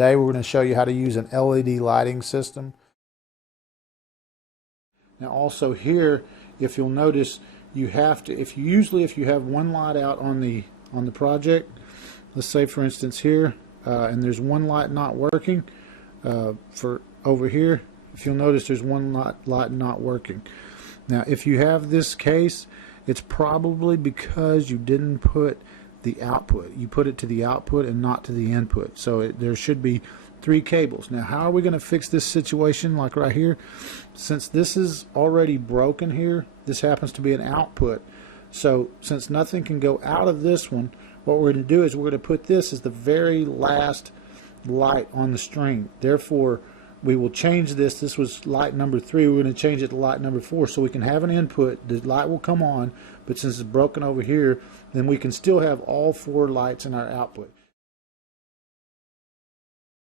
today we're going to show you how to use an LED lighting system. Now also here, if you'll notice, you have to, if you have one light out on the project, let's say for instance here, and there's one light not working, for over here, if you'll notice there's one light not working. Now if you have this case, it's probably because you didn't put the output. You put it to the output and not to the input. So there should be 3 cables. Now how are we going to fix this situation like right here? Since this is already broken here, this happens to be an output. So since nothing can go out of this one, what we're going to do is we're going to put this as the very last light on the string. Therefore we will change this. This was light number 3. We're going to change it to light number 4 so we can have an input. The light will come on, but since it's broken over here, then we can still have all 4 lights in our output.